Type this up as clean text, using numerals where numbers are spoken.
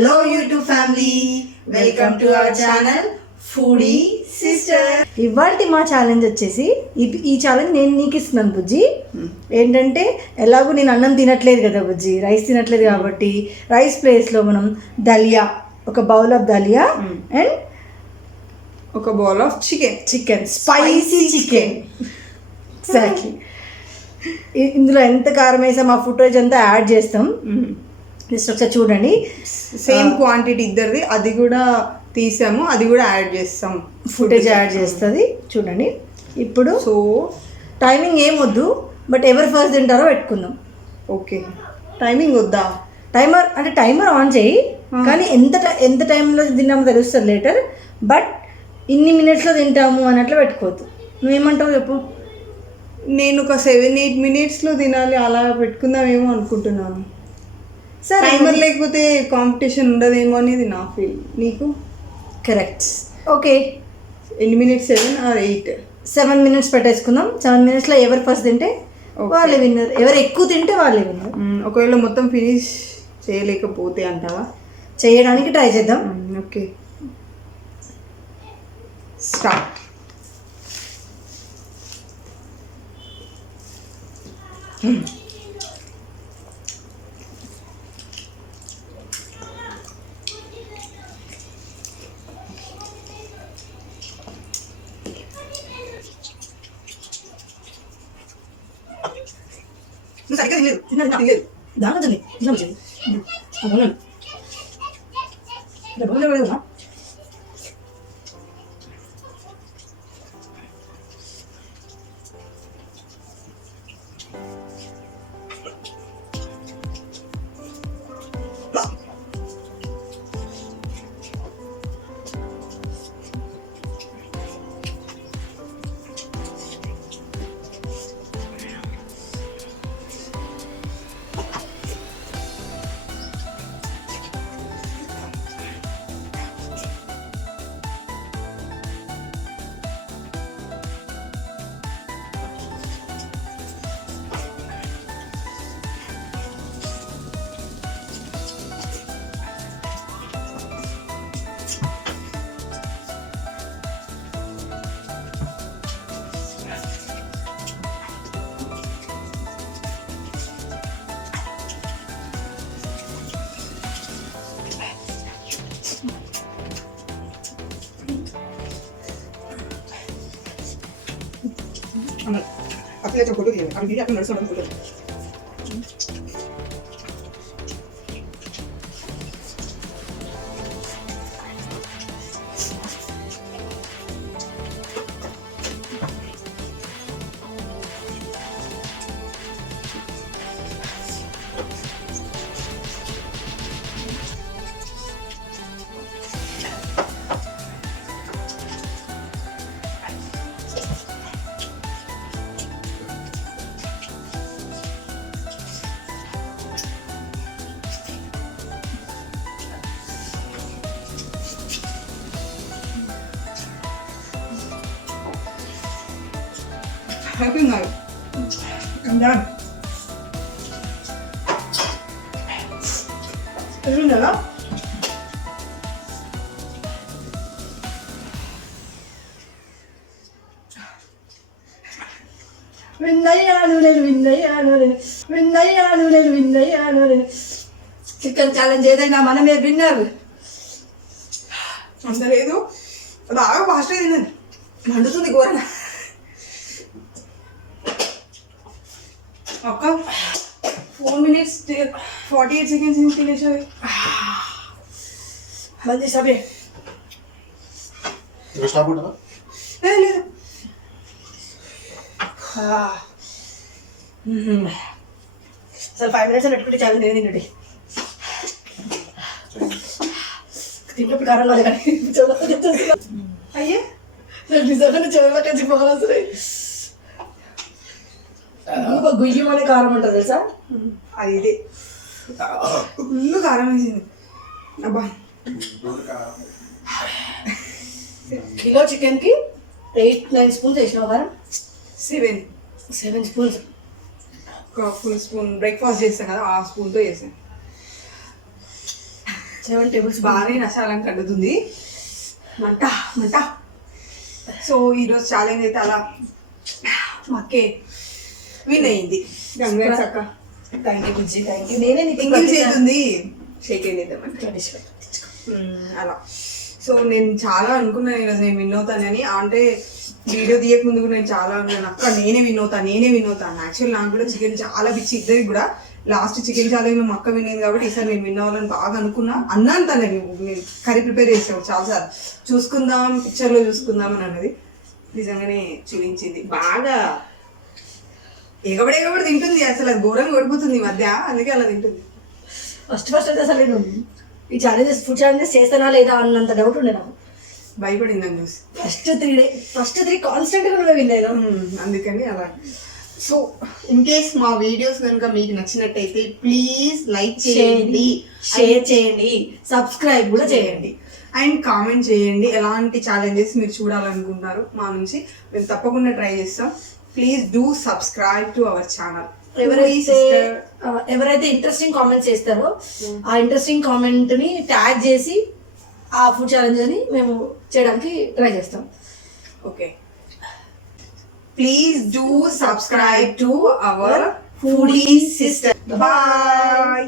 Hello YouTube family, welcome to our channel foodie sister. ఇవాళ మా challenge వచ్చేసి ఈ ఛాలెంజ్ నేను నీకు ఇస్తున్నాను బుజ్జి. ఏంటంటే ఎలాగో నేను అన్నం తినట్లేదు కదా బుజ్జి, రైస్ తినట్లేదు కాబట్టి రైస్ ప్లేస్లో మనం దలియా, ఒక బౌల్ ఆఫ్ దలియా అండ్ ఒక bowl of chicken spicy chicken. Exactly. ఇందులో ఎంత కారం వేసాం ఆ ఫుటేజ్ అంతా యాడ్ చేస్తాం. జస్ట్ ఒకసారి చూడండి. సేమ్ క్వాంటిటీ ఇద్దరిది, అది కూడా తీసాము, అది కూడా యాడ్ చేస్తాం, ఫుటేజ్ యాడ్ చేస్తుంది చూడండి. ఇప్పుడు సో టైమింగ్ ఏం వద్దు, బట్ ఎవరు ఫస్ట్ తింటారో పెట్టుకుందాం. ఓకే, టైమింగ్ వద్దా? టైమర్ ఆన్ చేయి, కానీ ఎంత టైంలో తిన్నామో తెలుస్తుంది లేటర్. బట్ ఇన్ని మినిట్స్లో తింటాము అన్నట్లు పెట్టుకోవద్దు. నువ్వేమంటావు చెప్పు. నేను ఒక 7-8 minutesలో తినాలి అలా పెట్టుకుందామేమో అనుకుంటున్నాను. సరే, టైమర్ లేకపోతే కాంపిటీషన్ ఉండదేమో అనేది నా ఫీల్. నీకు? కరెక్ట్. ఓకే, ఎన్ని మినిట్స్? 7 or 8? 7 minutes పెట్టేసుకుందాం. 7 minutesలో ఎవరు ఫస్ట్ తింటే వాళ్ళే విన్నర్, ఎవరు ఎక్కువ తింటే వాళ్ళే విన్నర్. ఒకవేళ మొత్తం ఫినిష్ చేయలేకపోతే అంటావా? చేయడానికి ట్రై చేద్దాం. Okay, start. సరిగ్గా తినలేదు. దాంట్లో అట్లే ఫోటో తీయాలి, అవి అక్కడ నడుస్తాం ఫోటో. హ్యాపీ ఉన్నారు. ఎదురుందా విన్నయ్యాను. చికెన్ ఛాలెంజ్ ఏదైనా మనమే విన్నర్. అంత లేదు, బాగా ఫాస్ట్గా తిన్నది, మండుతుంది ఘోరంగా. ఒక్క 4 minutes 48 seconds ఏం తినేసావి. మంది సభే లేదు. అసలు 5 minutes పెట్టుకుంటే చాలా నేను తిన్నది. తిన్నప్పుడు కారం కాదు కానీ అయ్యే నిజంగా చెవులో కలిసి పోవాలి. గుయ్యం అనే కారం ఉంటుంది తెలుసా, అది ఇదే ఫుల్ కారం వేసింది. అబ్బా, కిలో చికెన్కి 8-9 spoons వేసినావు కారం. 7 spoons. ఒక ఫుల్ స్పూన్ బ్రేక్ఫాస్ట్ చేస్తాను కదా, ఆ స్పూన్తో చేసాను. 7 tablespoons. బాగానే నశాలం కడుగుతుంది మంట మంట. సో ఈరోజు ఛాలెంజ్ అయితే అలా మాకే విన్ అయింది. కంగ్రాట్స్ అక్క. Thank you Bujji, thank you. నేనే నీకు ఇంగిల్ చేతుంది షేక్ చేద్దామంటే traditional. అలా. సో నేను చాలా అనుకున్నాను ఈరోజు నేను విన్ అవుతానని. అంటే వీడియో తీయక ముందు కూడా నేను చాలా అనుకున్నాను అక్క నేనే విన్ అవుతాను. యాక్చువల్ నాకు కూడా చికెన్ చాలా పిచ్చి, ఇద్దరికి కూడా. లాస్ట్ చికెన్ ఛాలెంజ్ మా అక్క వినేది కాబట్టి ఈసారి నేను విన్ అవ్వాలని బాగా అనుకున్నా. అన్నాను తను నేను కర్రీ ప్రిపేర్ చేసాను చాలాసార్లు. చూసుకుందాం పిక్చర్లో చూసుకుందాం అని అన్నది. నిజంగానే చూపించింది బాగా. ఎగబడి తింటుంది అసలు. అది ఘోరంగా ఓడిపోతుంది ఈ మధ్య, అందుకే అలా తింటుంది. ఫస్ట్ అయితే అసలు నేను ఈ ఛాలెంజెస్ ఫుడ్ ఛాలెంజెస్ చేస్తానా లేదా అన్నంత డౌట్ ఉండే నాకు. భయపడిందని చూసి ఫస్ట్ 3 కాన్స్టెంట్గా నువ్వే విన్నాను. అందుకని అలా. సో ఇన్ కేస్ మా వీడియోస్ కనుక మీకు నచ్చినట్టయితే ప్లీజ్ లైక్ చేయండి, షేర్ చేయండి, సబ్స్క్రైబ్ కూడా చేయండి అండ్ కామెంట్ చేయండి ఎలాంటి ఛాలెంజెస్ మీరు చూడాలనుకుంటున్నారు మా నుంచి. మేము తప్పకుండా ట్రై చేస్తాం. Please do subscribe to our channel. ఎవరైతే ఇంట్రెస్టింగ్ కామెంట్స్ చేస్తారో ఆ ఇంట్రెస్టింగ్ కామెంట్ ని ట్యాగ్ చేసి ఆ ఫుడ్ ఛాలెంజ్ అని మేము చేయడానికి ట్రై చేస్తాం. Okay, please do subscribe to our foodie sister. Bye.